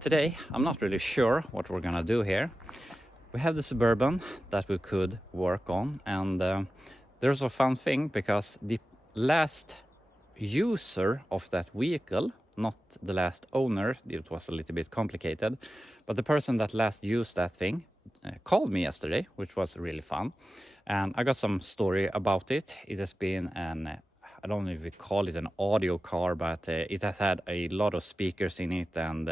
Today I'm not really sure what we're gonna do here. We have the Suburban that we could work on, and there's a fun thing because the last user of that vehicle, not the last owner, it was a little bit complicated, but the person that last used that thing called me yesterday, which was really fun, and I got some story about it. It has been I don't know if we call it an audio car, but it has had a lot of speakers in it, and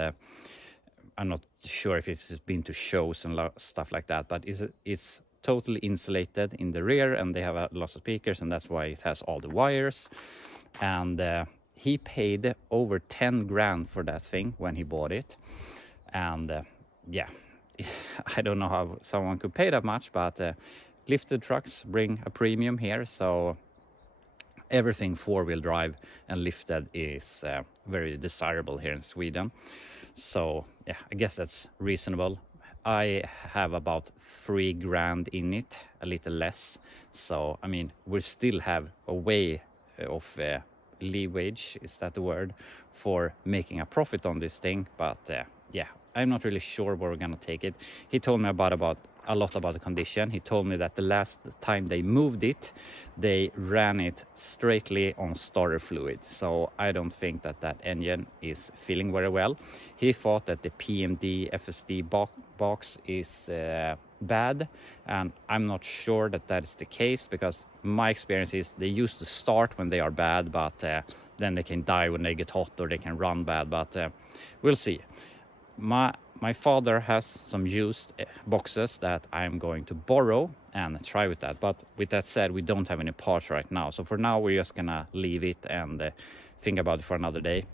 I'm not sure if it's been to shows and stuff like that, but it's totally insulated in the rear, and they have lots of speakers, and that's why it has all the wires. And he paid over 10 grand for that thing when he bought it. And yeah, I don't know how someone could pay that much, but lifted trucks bring a premium here, so everything four-wheel drive and lifted is very desirable here in Sweden. So yeah, I guess that's reasonable. I have about 3 grand in it, a little less. So I mean, we still have a way of leverage, is that the word, for making a profit on this thing. But yeah, I'm not really sure where we're gonna take it. He told me about a lot about the condition. He told me that the last time they moved it, they ran it straightly on starter fluid. So I don't think that engine is feeling very well. He thought that the PMD FSD box is bad, and I'm not sure that is the case, because my experience is they used to start when they are bad, but then they can die when they get hot, or they can run bad. But we'll see. My father has some used boxes that I'm going to borrow and try with that. But with that said, we don't have any parts right now. So for now, we're just gonna leave it and think about it for another day.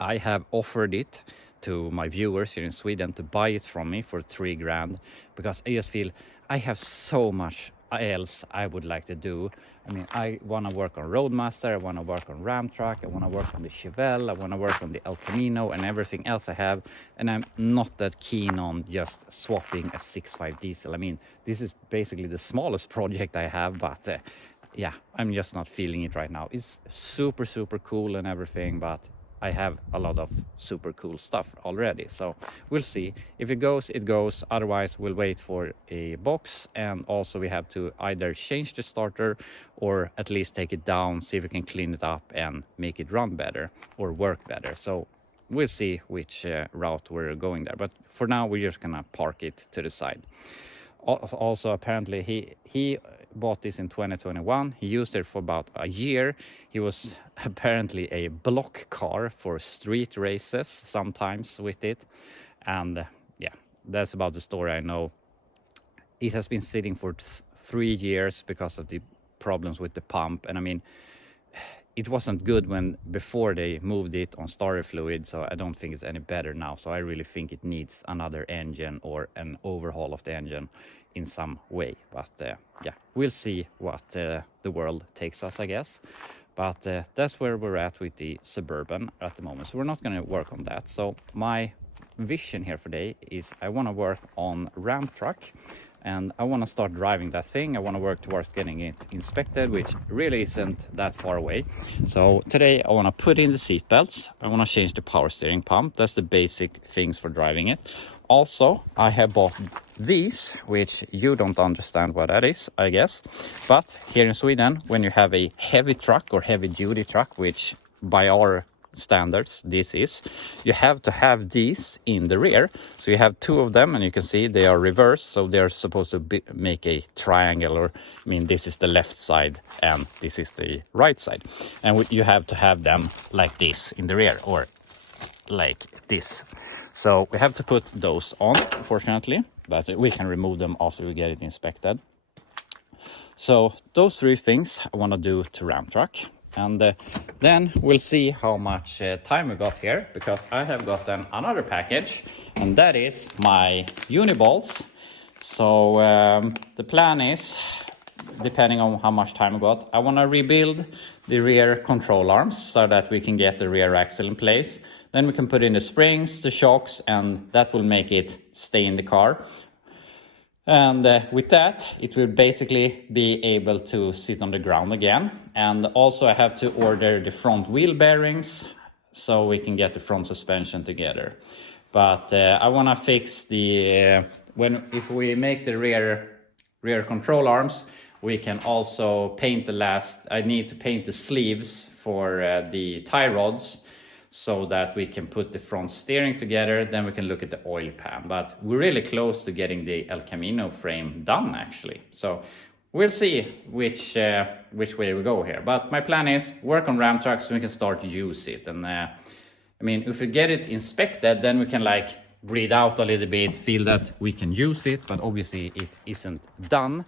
I have offered it to my viewers here in Sweden to buy it from me for 3 grand, because I just feel I have so much else I would like to do. I mean, I want to work on Roadmaster, I want to work on Ram Truck, I want to work on the Chevelle, I want to work on the El Camino and everything else I have, and I'm not that keen on just swapping a 6.5 diesel. I mean, this is basically the smallest project I have, but yeah, I'm just not feeling it right now. It's super cool and everything, but I have a lot of super cool stuff already. So we'll see. If it goes, it goes. Otherwise, we'll wait for a box. And also we have to either change the starter or at least take it down, see if we can clean it up and make it run better or work better. So we'll see which route we're going there. But for now, we're just gonna park it to the side. Also, apparently he bought this in 2021. He used it for about a year. He was apparently a block car for street races sometimes with it. And yeah, that's about the story I know. It has been sitting for 3 years because of the problems with the pump. And I mean, it wasn't good before they moved it on starter fluid, so I don't think it's any better now. So I really think it needs another engine or an overhaul of the engine in some way. But yeah, we'll see what the world takes us, I guess. But that's where we're at with the Suburban at the moment. So we're not going to work on that. So my vision here for today is I want to work on Ram Truck. And I want to start driving that thing. I want to work towards getting it inspected, which really isn't that far away. So today I want to put in the seat belts. I want to change the power steering pump. That's the basic things for driving it. Also, I have bought these, which you don't understand what that is, I guess. But here in Sweden, when you have a heavy truck or heavy duty truck, which by our standards this is, you have to have these in the rear. So you have 2 of them, and you can see they are reversed, so they're supposed to make a triangle, or I mean, this is the left side and this is the right side, and you have to have them like this in the rear, or like this. So we have to put those on, unfortunately, but we can remove them after we get it inspected. So those 3 things I want to do to Ram Truck. And then we'll see how much time we got here, because I have gotten another package, and that is my Uniballs. So the plan is, depending on how much time we got, I want to rebuild the rear control arms so that we can get the rear axle in place. Then we can put in the springs, the shocks, and that will make it stay in the car. And with that, it will basically be able to sit on the ground again. And also I have to order the front wheel bearings so we can get the front suspension together. But I want to fix the if we make the rear control arms, we can also paint the last. I need to paint the sleeves for the tie rods, so that we can put the front steering together. Then we can look at the oil pan. But we're really close to getting the El Camino frame done, actually. So we'll see which way we go here. But my plan is work on Ram truck so we can start to use it. And I mean, if we get it inspected, then we can like breathe out a little bit, feel that we can use it. But obviously it isn't done.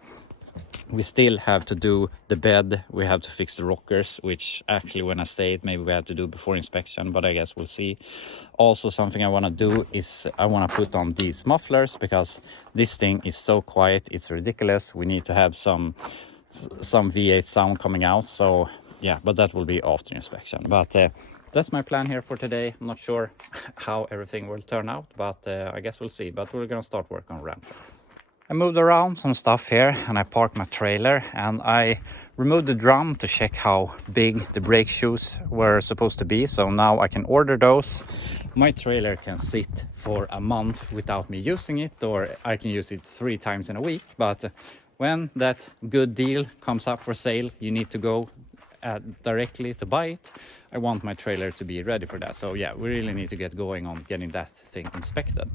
We still have to do the bed, we have to fix the rockers, which actually when I say it, maybe we have to do before inspection, but I guess we'll see. Also, something I want to do is I want to put on these mufflers, because this thing is so quiet, it's ridiculous. We need to have some V8 sound coming out. So yeah, but that will be after inspection. But that's my plan here for today. I'm not sure how everything will turn out, but I guess we'll see. But we're gonna start work on ramp. I moved around some stuff here and I parked my trailer, and I removed the drum to check how big the brake shoes were supposed to be. So now I can order those. My trailer can sit for a month without me using it, or I can use it 3 times in a week. But when that good deal comes up for sale, you need to go directly to buy it. I want my trailer to be ready for that. So yeah, we really need to get going on getting that thing inspected.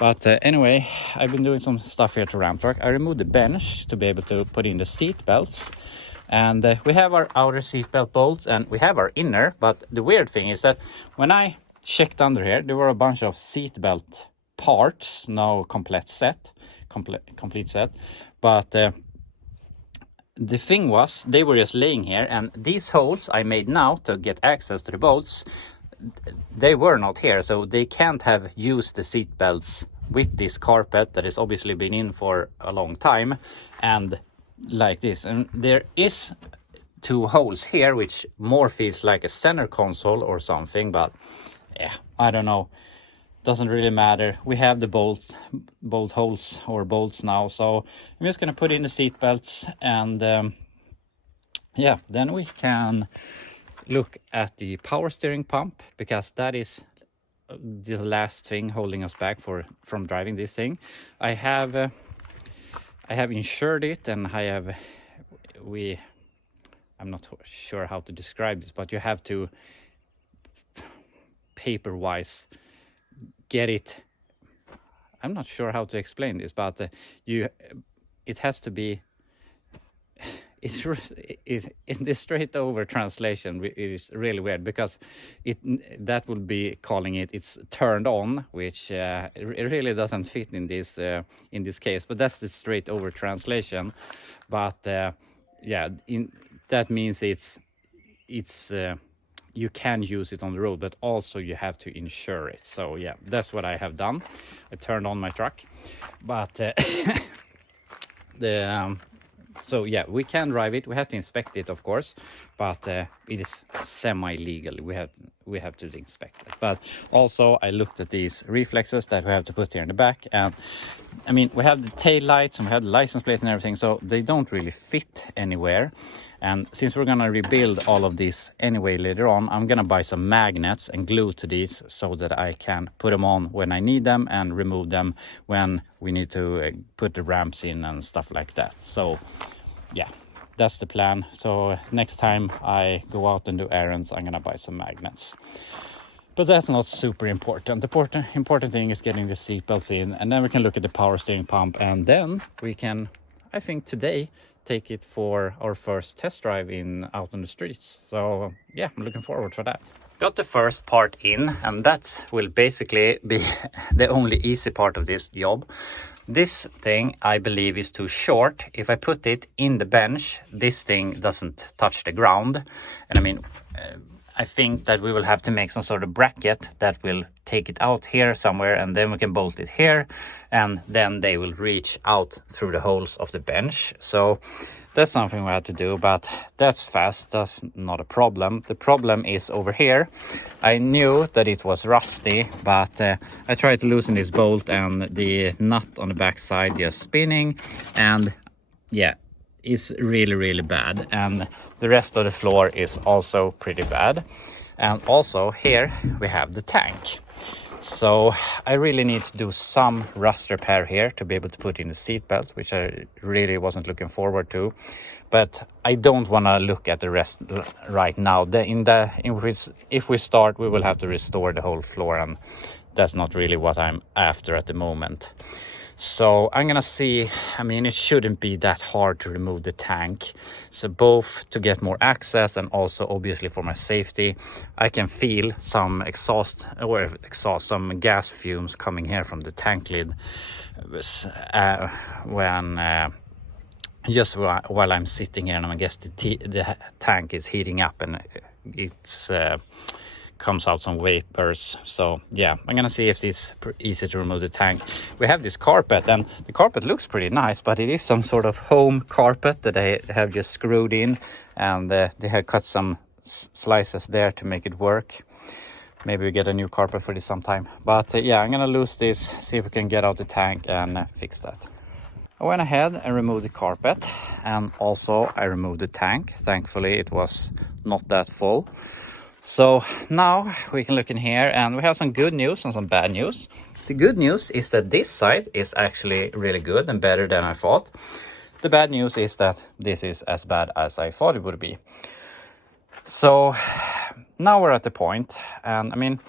But anyway, I've been doing some stuff here to Ram truck. I removed the bench to be able to put in the seat belts. And we have our outer seat belt bolts and we have our inner. But the weird thing is that when I checked under here, there were a bunch of seat belt parts, no complete set. But the thing was, they were just laying here, and these holes I made now to get access to the bolts, they were not here, so they can't have used the seat belts with this carpet that has obviously been in for a long time, and like this. And there is 2 holes here, which more feels like a center console or something, but yeah, I don't know. Doesn't really matter. We have the bolt holes or bolts now, so I'm just gonna put in the seat belts, and yeah, then we can look at the power steering pump, because that is the last thing holding us back from driving this thing. I have insured it, and I'm not sure how to describe this, but you have to paper-wise get it. I'm not sure how to explain this, but it has to be. It's in the straight over translation. It is really weird, because that would be calling it's turned on, which it really doesn't fit in this case. But that's the straight over translation. But yeah, that means it's you can use it on the road, but also you have to insure it. So yeah, that's what I have done. I turned on my truck, but so yeah, we can drive it. We have to inspect it, of course, but it is semi-legal. We have to inspect it. But also I looked at these reflexes that we have to put here in the back, and I mean, we have the tail lights and we have the license plate and everything, so they don't really fit anywhere. And since we're gonna rebuild all of this anyway later on, I'm gonna buy some magnets and glue to these so that I can put them on when I need them and remove them when we need to put the ramps in and stuff like that. So yeah, that's the plan. So next time I go out and do errands, I'm gonna buy some magnets. But that's not super important. The important thing is getting the seatbelts in, and then we can look at the power steering pump, and then we can, I think today, take it for our first test drive out on the streets. So yeah, I'm looking forward for that. Got the first part in, and that will basically be the only easy part of this job. This thing I believe is too short. If I put it in the bench, this thing doesn't touch the ground. And I mean, I think that we will have to make some sort of bracket that will take it out here somewhere, and then we can bolt it here, and then they will reach out through the holes of the bench. So that's something we have to do, but that's fast. That's not a problem. The problem is over here. I knew that it was rusty, but I tried to loosen this bolt, and the nut on the back side is spinning, and yeah, is really bad, and the rest of the floor is also pretty bad. And also here we have the tank. So I really need to do some rust repair here to be able to put in the seat belt, which I really wasn't looking forward to. But I don't want to look at the rest right now. If we start, we will have to restore the whole floor, and that's not really what I'm after at the moment. So I'm gonna see. I mean, it shouldn't be that hard to remove the tank. So both to get more access and also obviously for my safety. I can feel some some gas fumes coming here from the tank lid while I'm sitting here, and I guess the tank is heating up and it's comes out some vapors. So yeah, I'm gonna see if it's easy to remove the tank. We have this carpet, and the carpet looks pretty nice, but it is some sort of home carpet that they have just screwed in, and they have cut some slices there to make it work. Maybe we get a new carpet for this sometime. But yeah, I'm gonna lose this, see if we can get out the tank and fix that. I went ahead and removed the carpet, and also I removed the tank. Thankfully it was not that full. So now we can look in here, and we have some good news and some bad news. The good news is that this side is actually really good and better than I thought. The bad news is that this is as bad as I thought it would be. So now we're at the point, and I mean,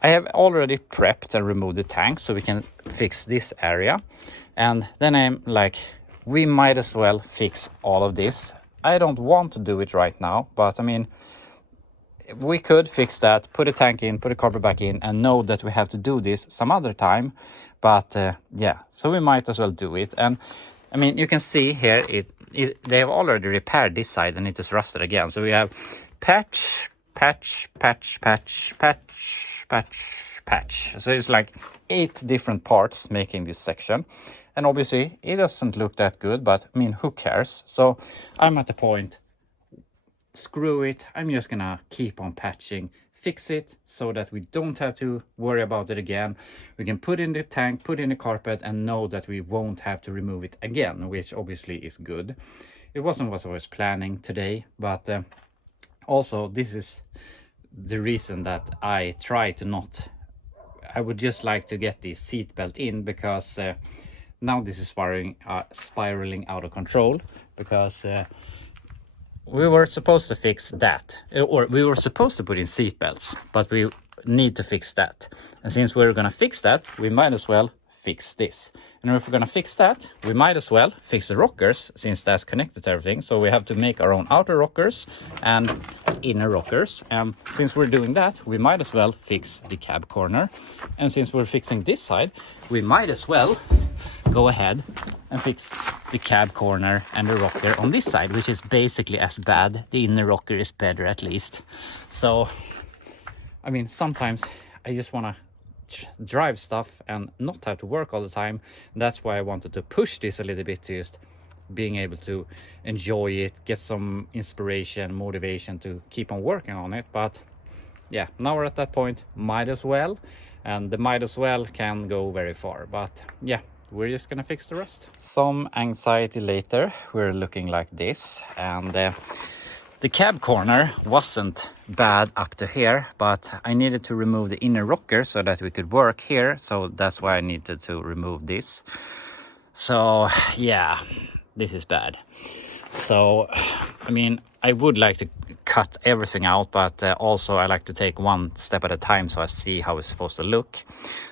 I have already prepped and removed the tank so we can fix this area. And then I'm like, we might as well fix all of this. I don't want to do it right now, but I mean, we could fix that, put a tank in, put a carpet back in, and know that we have to do this some other time. But yeah, so we might as well do it. And I mean, you can see here, they have already repaired this side and it is rusted again. So we have patch, patch, patch, patch, patch, patch, patch. So it's like 8 different parts making this section. And obviously it doesn't look that good, but I mean, who cares? So I'm at the point, screw it, I'm just gonna keep on patching, fix it so that we don't have to worry about it again. We can put in the tank, put in the carpet, and know that we won't have to remove it again, which obviously is good. It wasn't what I was planning today, but also this is the reason that I try to not, I would just like to get the seat belt in, because now this is spiraling out of control, because we were supposed to fix that, or we were supposed to put in seat belts, but we need to fix that. And since we're gonna fix that, we might as well fix this. And if we're gonna fix that, we might as well fix the rockers, since that's connected to everything. So we have to make our own outer rockers and inner rockers. And since we're doing that, we might as well fix the cab corner. And since we're fixing this side, we might as well go ahead and fix the cab corner and the rocker on this side, which is basically as bad. The inner rocker is better, at least. So I mean, sometimes I just want to drive stuff and not have to work all the time. That's why I wanted to push this a little bit, to just being able to enjoy it, get some inspiration, motivation to keep on working on it. But yeah, now we're at that point, might as well, and the might as well can go very far. But yeah, we're just gonna fix the rest. Some anxiety later, we're looking like this, and the cab corner wasn't bad up to here, but I needed to remove the inner rocker so that we could work here. So that's why I needed to remove this. So yeah, this is bad. So I mean, I would like to cut everything out, but also I like to take one step at a time so I see how it's supposed to look.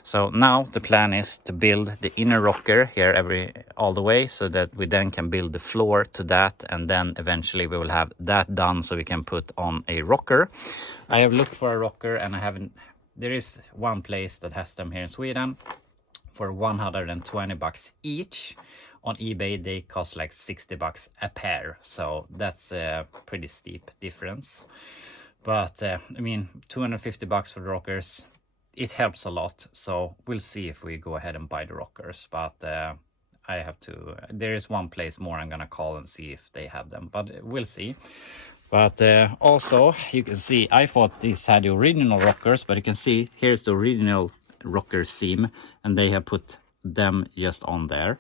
So now the plan is to build the inner rocker here all the way, so that we then can build the floor to that, and then eventually we will have that done so we can put on a rocker. I have looked for a rocker, and I haven't. There is one place that has them here in Sweden for 120 bucks each. On eBay they cost like 60 bucks a pair, so that's a pretty steep difference. But I mean, 250 bucks for the rockers, it helps a lot. So we'll see if we go ahead and buy the rockers. But I have to, there is one place more I'm gonna call and see if they have them, but we'll see. But also you can see, I thought this had the original rockers, but you can see here's the original rocker seam, and they have put them just on there.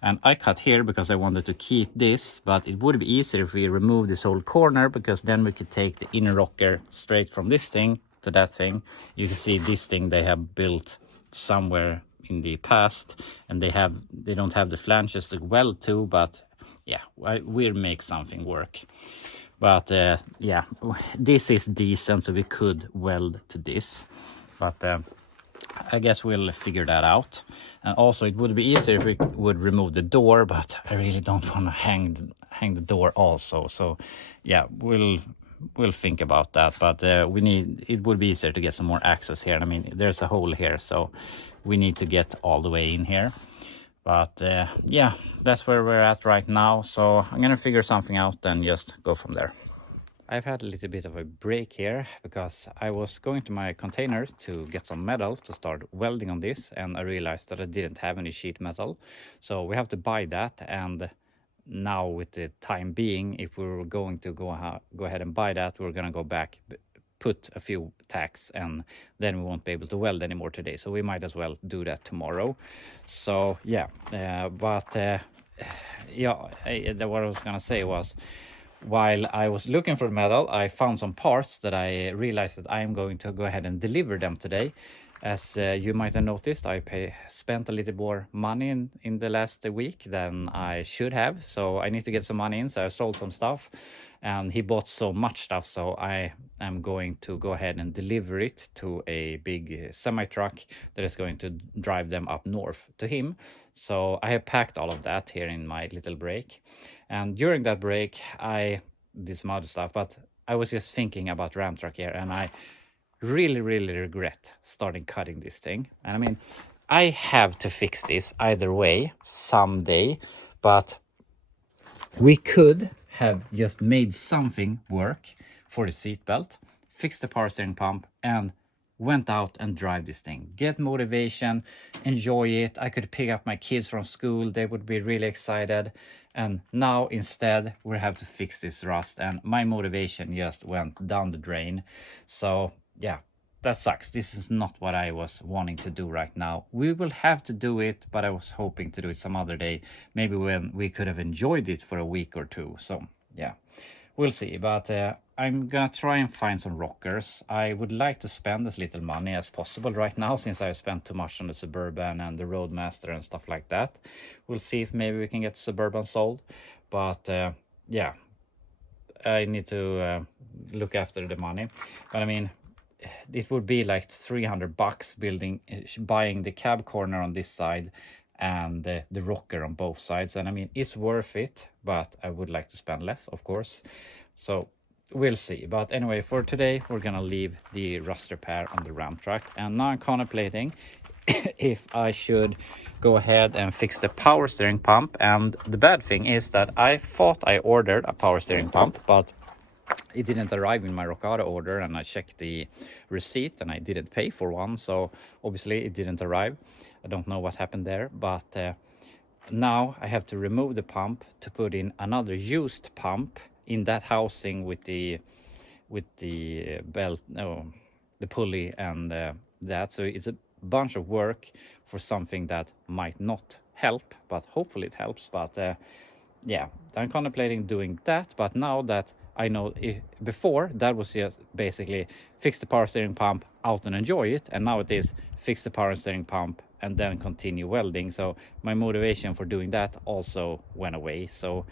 And I cut here because I wanted to keep this, but it would be easier if we remove this whole corner, because then we could take the inner rocker straight from this thing to to that thing. You can see this thing they have built somewhere in the past, and they don't have the flanges to weld to, but yeah, we'll make something work. But yeah, this is decent, so we could weld to this, but I guess we'll figure that out. And also it would be easier if we would remove the door, but I really don't want to hang the door also. So yeah, we'll think about that. But it would be easier to get some more access here. I mean, there's a hole here, so we need to get all the way in here. But yeah, that's where we're at right now. So I'm gonna figure something out and just go from there. I've had a little bit of a break here because I was going to my container to get some metal to start welding on this, and I realized that I didn't have any sheet metal, so we have to buy that. And now with the time being, if we were going to go ahead and buy that, we're gonna go back, put a few tacks, and then we won't be able to weld anymore today, so we might as well do that tomorrow. So yeah, yeah, what I was gonna say was, while I was looking for metal, I found some parts that I realized that I am going to go ahead and deliver them today. As you might have noticed, I spent a little more money in the last week than I should have. So I need to get some money in, so I sold some stuff. And he bought so much stuff, so I am going to go ahead and deliver it to a big semi-truck that is going to drive them up north to him. So I have packed all of that here in my little break. And during that break, I did some other stuff, but I was just thinking about Ram Truck here, and I really regret starting cutting this thing. And I mean, I have to fix this either way someday, but we could have just made something work for the seatbelt, fix the power steering pump, and went out and drive this thing, get motivation, enjoy it. I could pick up my kids from school, they would be really excited. And now instead we have to fix this rust, and my motivation just went down the drain. So yeah, that sucks. This is not what I was wanting to do right now. We will have to do it, but I was hoping to do it some other day, maybe when we could have enjoyed it for a week or two. So yeah, we'll see. But I'm gonna try and find some rockers. I would like to spend as little money as possible right now, since I've spent too much on the Suburban and the Roadmaster and stuff like that. We'll see if maybe we can get Suburban sold. But yeah, I need to look after the money. But I mean, it would be like $300 buying the cab corner on this side and the rocker on both sides. And I mean, it's worth it, but I would like to spend less, of course. So we'll see. But anyway, for today we're gonna leave the rust repair on the Ram truck, and now I'm contemplating if I should go ahead and fix the power steering pump. And the bad thing is that I thought I ordered a power steering pump, but it didn't arrive in my Rockauto order, and I checked the receipt and I didn't pay for one, so obviously it didn't arrive. I don't know what happened there, but now I have to remove the pump to put in another used pump in that housing with the belt, the pulley and that. So it's a bunch of work for something that might not help, but hopefully it helps. But yeah, I'm contemplating doing that. But now that I know, before that was just basically fix the power steering pump, out and enjoy it, and now it is fix the power steering pump and then continue welding. So my motivation for doing that also went away. So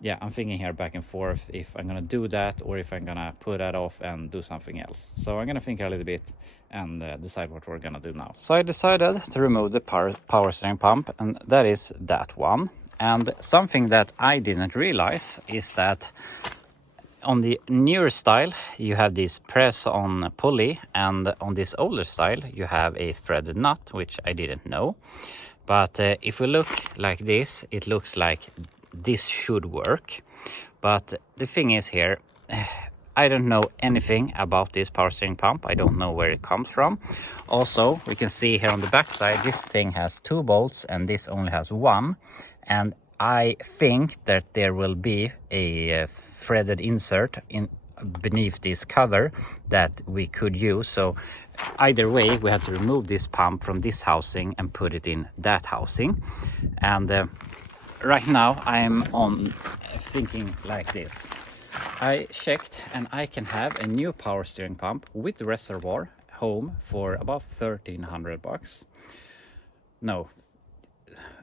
yeah, I'm thinking here back and forth if I'm gonna do that or if I'm gonna put that off and do something else. So I'm gonna think a little bit and decide what we're gonna do now. So I decided to remove the power steering pump, and that is that one. And something that I didn't realize is that on the newer style you have this press on pulley, and on this older style you have a threaded nut, which I didn't know. But if we look like this, it looks like this should work. But the thing is here, I don't know anything about this power steering pump. I don't know where it comes from. Also, we can see here on the back side, this thing has 2 bolts and this only has 1. And I think that there will be a threaded insert beneath this cover that we could use. So either way, we have to remove this pump from this housing and put it in that housing. And right now I am on thinking like this. I checked and I can have a new power steering pump with reservoir home for about 1,300 bucks. No,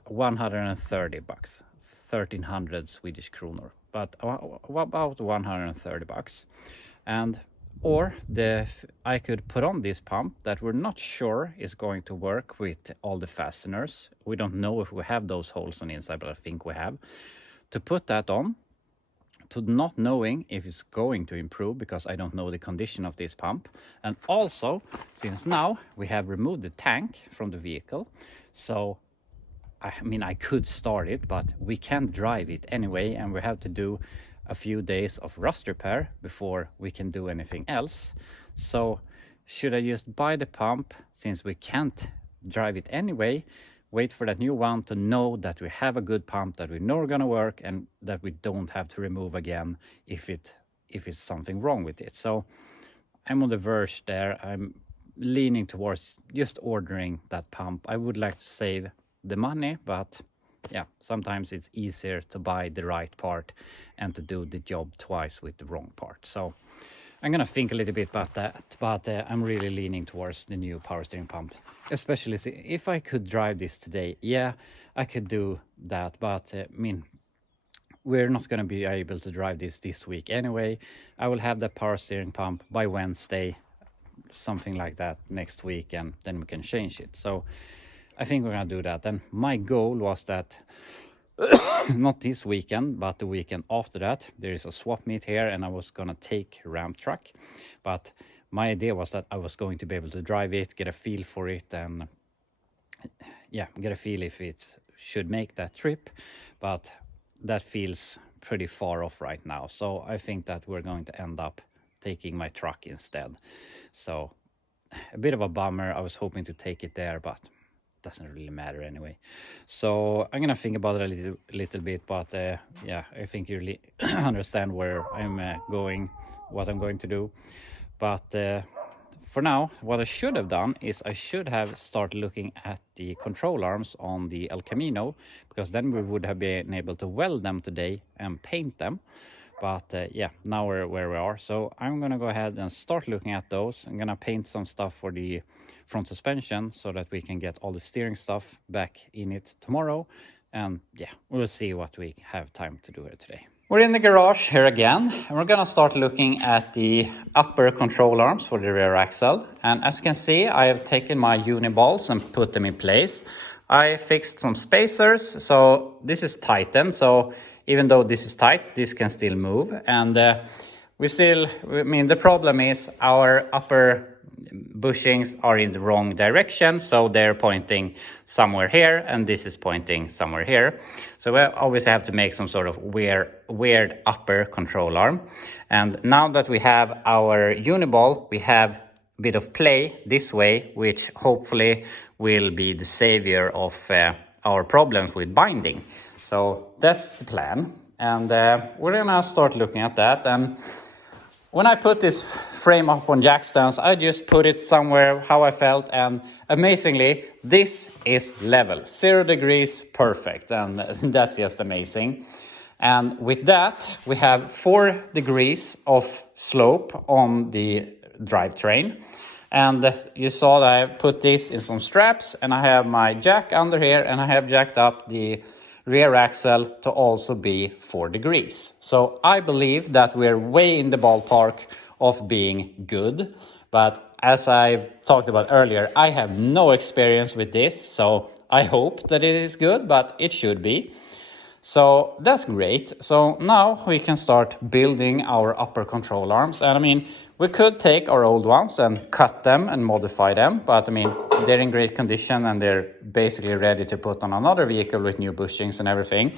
130 bucks, 1,300 Swedish kronor, but about 130 bucks. And I could put on this pump that we're not sure is going to work with all the fasteners. We don't know if we have those holes on the inside, but I think we have. To put that on, to not knowing if it's going to improve, because I don't know the condition of this pump. And also, since now we have removed the tank from the vehicle, so I mean, I could start it, but we can't drive it anyway, and we have to do a few days of rust repair before we can do anything else. So should I just buy the pump, since we can't drive it anyway, wait for that new one to know that we have a good pump that we know are gonna work, and that we don't have to remove again if it's something wrong with it? So I'm on the verge there. I'm leaning towards just ordering that pump. I would like to save the money, but yeah, sometimes it's easier to buy the right part and to do the job twice with the wrong part. So I'm gonna think a little bit about that, but I'm really leaning towards the new power steering pump, especially if I could drive this today. Yeah, I could do that, but I mean, we're not going to be able to drive this week anyway. I will have the power steering pump by Wednesday, something like that, next week, and then we can change it. So I think we're going to do that. And my goal was that not this weekend, but the weekend after that, there is a swap meet here, and I was going to take a ramp truck. But my idea was that I was going to be able to drive it, get a feel for it, and yeah, get a feel if it should make that trip. But that feels pretty far off right now. So I think that we're going to end up taking my truck instead. So a bit of a bummer. I was hoping to take it there, but doesn't really matter anyway. So I'm gonna think about it a little bit, but yeah, I think you really understand where I'm going, what I'm going to do. But for now, what I should have done is I should have started looking at the control arms on the El Camino, because then we would have been able to weld them today and paint them. But yeah, now we're where we are. So I'm gonna go ahead and start looking at those. I'm gonna paint some stuff for the front suspension so that we can get all the steering stuff back in it tomorrow. And yeah, we'll see what we have time to do here today. We're in the garage here again, and we're gonna start looking at the upper control arms for the rear axle. And as you can see, I have taken my uni balls and put them in place. I fixed some spacers, so this is tightened. So even though this is tight, this can still move. And I mean, the problem is our upper bushings are in the wrong direction. So they're pointing somewhere here, and this is pointing somewhere here. So we obviously have to make some sort of weird upper control arm. And now that we have our uniball, we have a bit of play this way, which hopefully will be the savior of our problems with binding. So that's the plan, and we're gonna start looking at that. And when I put this frame up on jack stands, I just put it somewhere how I felt, and amazingly, this is level, 0 degrees, perfect, and that's just amazing. And with that, we have 4 degrees of slope on the drivetrain. And you saw that I put this in some straps, and I have my jack under here, and I have jacked up the rear axle to also be 4 degrees. So I believe that we're way in the ballpark of being good. But as I talked about earlier, I have no experience with this, so I hope that it is good, but it should be. So that's great. So now we can start building our upper control arms. And I mean, we could take our old ones and cut them and modify them, but I mean, they're in great condition and they're basically ready to put on another vehicle with new bushings and everything.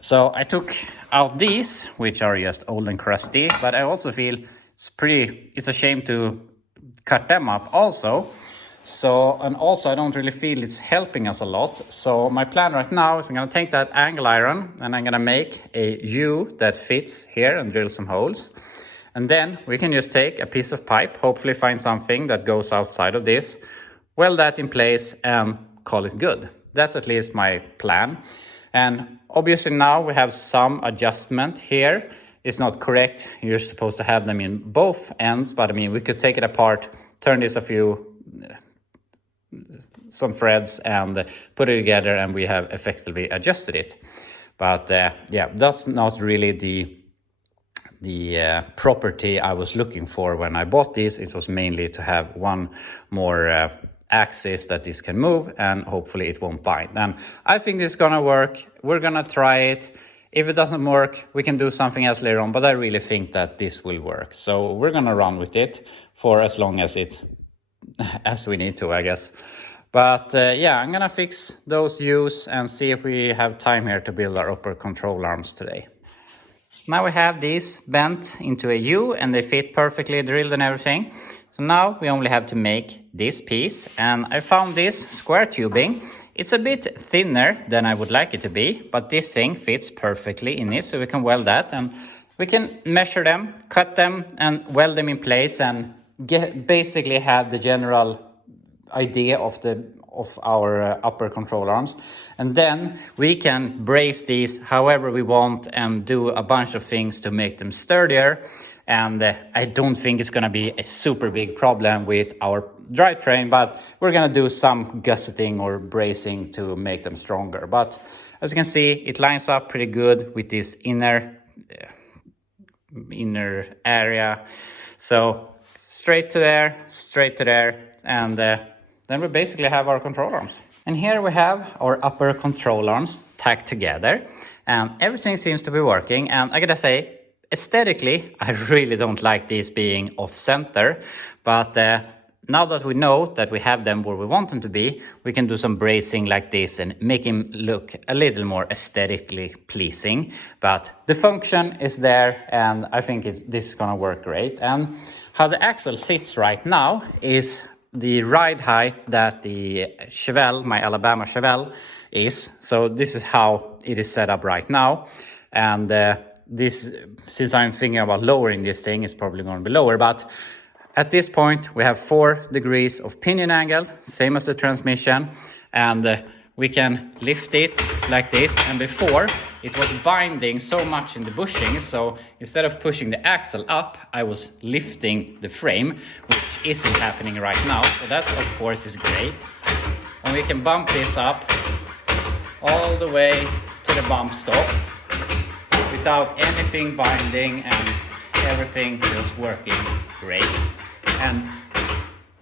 So I took out these, which are just old and crusty, but I also feel it's a shame to cut them up also. So, and also I don't really feel it's helping us a lot. So my plan right now is I'm going to take that angle iron and I'm going to make a U that fits here and drill some holes. And then we can just take a piece of pipe, hopefully find something that goes outside of this, weld that in place and call it good. That's at least my plan. And obviously now we have some adjustment here it's not correct. You're supposed to have them in both ends, but I mean, we could take it apart, turn this some threads and put it together, and we have effectively adjusted it. But yeah, that's not really the property I was looking for when I bought this. It was mainly to have one more axis that this can move, and hopefully it won't bind. And I think it's gonna work. We're gonna try it. If it doesn't work, we can do something else later on, but I really think that this will work. So we're gonna run with it for as long as as we need to, I guess. But yeah, I'm gonna fix those U's and see if we have time here to build our upper control arms today. Now we have these bent into a U and they fit perfectly drilled and everything. So now we only have to make this piece, and I found this square tubing. It's a bit thinner than I would like it to be, but this thing fits perfectly in it, so we can weld that, and we can measure them, cut them, and weld them in place, and basically have the general idea of our upper control arms. And then we can brace these however we want and do a bunch of things to make them sturdier. And I don't think it's going to be a super big problem with our drivetrain, but we're going to do some gusseting or bracing to make them stronger. But as you can see, it lines up pretty good with this inner area. So straight to there, and then we basically have our control arms. And here we have our upper control arms tacked together, and everything seems to be working. And I gotta say, aesthetically, I really don't like these being off center, but now that we know that we have them where we want them to be, we can do some bracing like this and make him look a little more aesthetically pleasing. But the function is there, and I think this is gonna work great. And how the axle sits right now is the ride height that the Chevelle, my Alabama Chevelle, is. So this is how it is set up right now. And this, since I'm thinking about lowering this thing, it's probably going to be lower. But at this point, we have 4 degrees of pinion angle, same as the transmission. And we can lift it like this. And before, it was binding so much in the bushing, so instead of pushing the axle up, I was lifting the frame, which isn't happening right now. So that, of course, is great. And we can bump this up all the way to the bump stop without anything binding, and everything is working great. And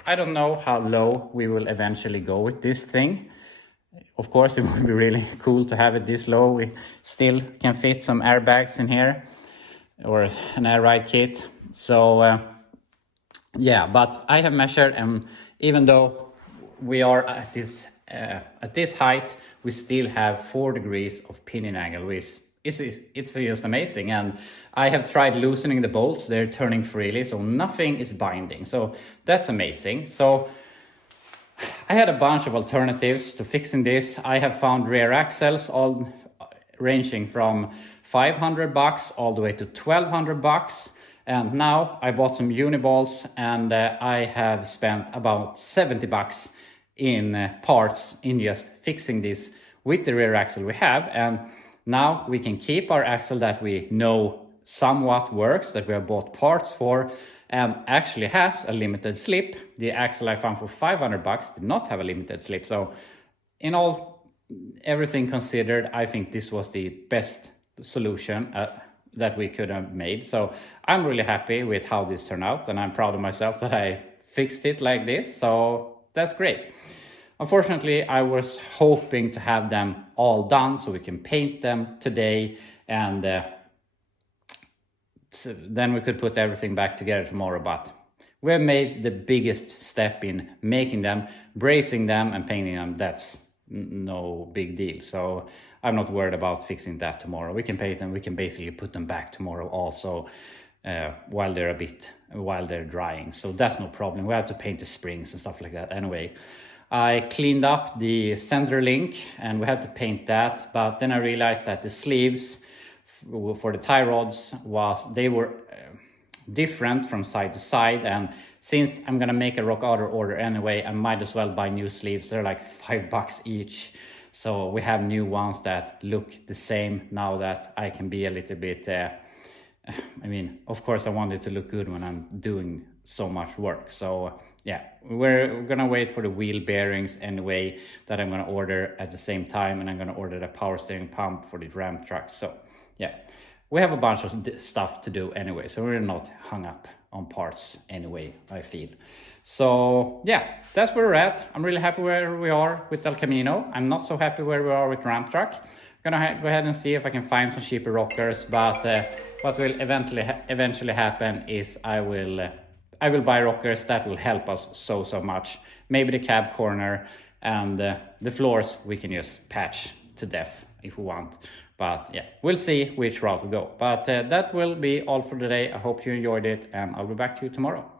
I don't know how low we will eventually go with this thing. Of course, it would be really cool to have it this low. We still can fit some airbags in here, or an air ride kit. So yeah, but I have measured, and even though we are at this height, we still have 4 degrees of pinion angle, which it's just amazing. And I have tried loosening the bolts; they're turning freely, so nothing is binding. So that's amazing. So I had a bunch of alternatives to fixing this. I have found rear axles all ranging from $500 all the way to $1,200. And now I bought some uniballs, and I have spent about $70 in parts in just fixing this with the rear axle we have. And now we can keep our axle that we know somewhat works, that we have bought parts for, and actually has a limited slip. The axle I found for $500 did not have a limited slip. So in all, everything considered, I think this was the best solution that we could have made. So I'm really happy with how this turned out, and I'm proud of myself that I fixed it like this. So that's great. Unfortunately, I was hoping to have them all done so we can paint them today, and so then we could put everything back together tomorrow. But we have made the biggest step in making them, bracing them, and painting them. That's no big deal. So I'm not worried about fixing that tomorrow. We can paint them. We can basically put them back tomorrow also, while they're drying. So that's no problem. We have to paint the springs and stuff like that anyway. I cleaned up the center link, and we had to paint that. But then I realized that the sleeves for the tie rods they were different from side to side, and since I'm gonna make a rock order anyway, I might as well buy new sleeves. They're like $5 each, so we have new ones that look the same now that I can be a little bit I mean, of course I want it to look good when I'm doing so much work. So yeah, we're gonna wait for the wheel bearings anyway that I'm gonna order at the same time, and I'm gonna order the power steering pump for the Ram truck. So yeah, we have a bunch of stuff to do anyway, so we're not hung up on parts anyway, I feel. So yeah, that's where we're at. I'm really happy where we are with El Camino. I'm not so happy where we are with Ram truck. I'm gonna go ahead and see if I can find some cheaper rockers, but what will eventually happen is I will buy rockers that will help us so much. Maybe the cab corner and the floors we can just patch to death if we want. But yeah, we'll see which route we go. But that will be all for today. I hope you enjoyed it, and I'll be back to you tomorrow.